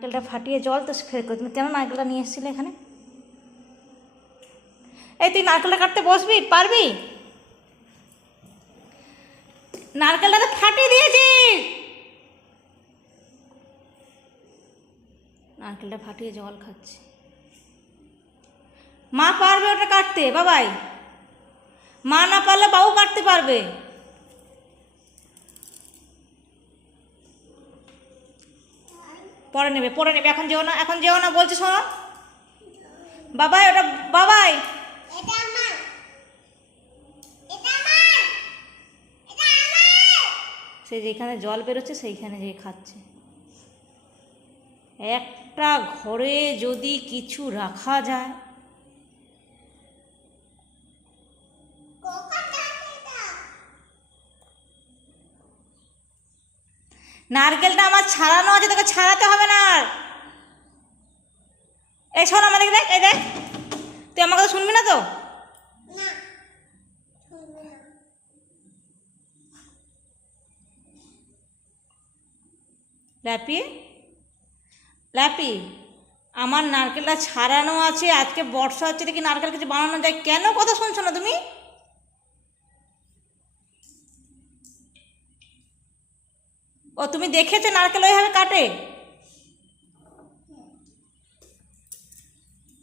নারকেলটা ফাটিয়ে জল তো ফের করে তুমি কেন নারকেলটা নিয়ে এসেছিলে এখানে? এই তুই নারকেলটা কাটতে বসবি, পারবি? নারকেলটা তো ফাটিয়ে দিয়েছিস। নারকেলটা ফাটিয়ে জল খাচ্ছে। মা পারবে ওটা কাটতে বাবাই, মা না পারলে বাবু কাটতে পারবে। পরে নেবে, পরে নেবে, এখন যেও না, এখন যেও না বলছে, শোনো বাবাই, ওটা বাবাই, সে যেখানে জল বেরোচ্ছে সেইখানে যে খাচ্ছে। একটা ঘরে যদি কিছু রাখা যায়, নারকেলটা আমার ছাড়ানো আছে, তোকে ছাড়াতে হবে না। আর এই শোন আমাদের দেখ, এই দেখ, তুই আমার কথা শুনবি না তো? ল্যাপি, ল্যাপি, আমার নারকেলটা ছাড়ানো আছে, আজকে বর্ষা হচ্ছে দেখি নারকেল কিছু বানানো যায়, কেন কথা শুনছো না তুমি? ও তুমি দেখেছো নারকেল ওইভাবে কাটে?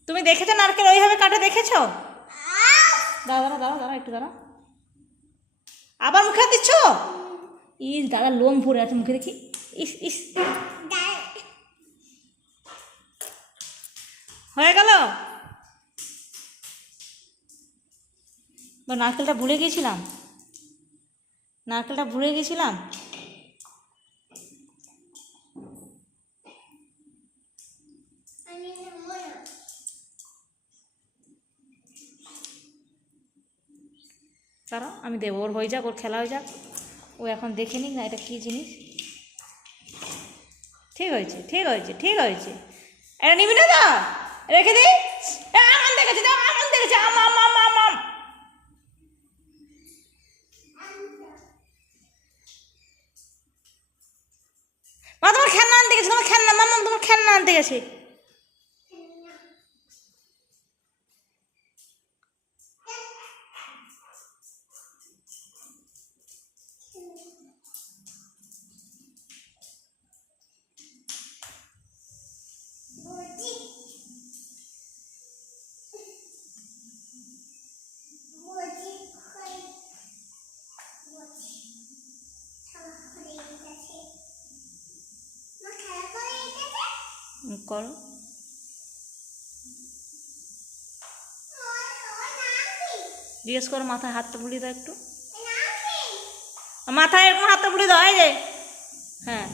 তুমি দেখেছো নারকেল ওইভাবে কাটে, দেখেছো? দাঁড়া দাঁড়া দাঁড়া দাঁড়া একটু দাঁড়া, আবার মুখে হাত দিচ্ছ? ইস দাদা লোম ভরে আছে মুখে, দেখি। ইস ইস, হয়ে গেল। নারকেলটা ভুলে গেছিলাম, নারকেলটা ভুলে গেছিলাম। দাঁড়াও আমি দেবো, ওর হয়ে যাক, ওর খেলা হয়ে যাক, ও এখন দেখে নিক না এটা কী জিনিস। ঠিক হয়েছে, ঠিক হয়েছে, ঠিক হয়েছে। এটা নিবি না তো, রেখে দিই। আমান দেখেছে, আমান দেখেছে, আম আম আম আম আম। মা তোমার খেলনা আনতে গেছে, তোমার খেলনা, মাম্মা তোমার খেলনা আনতে গেছে। করো, জিজ্ঞেস করো, মাথায় হাতটা বুলিয়ে দাও একটু, মাথায় এরকম হাতটা বুলিয়ে দাও, এই যে, হ্যাঁ।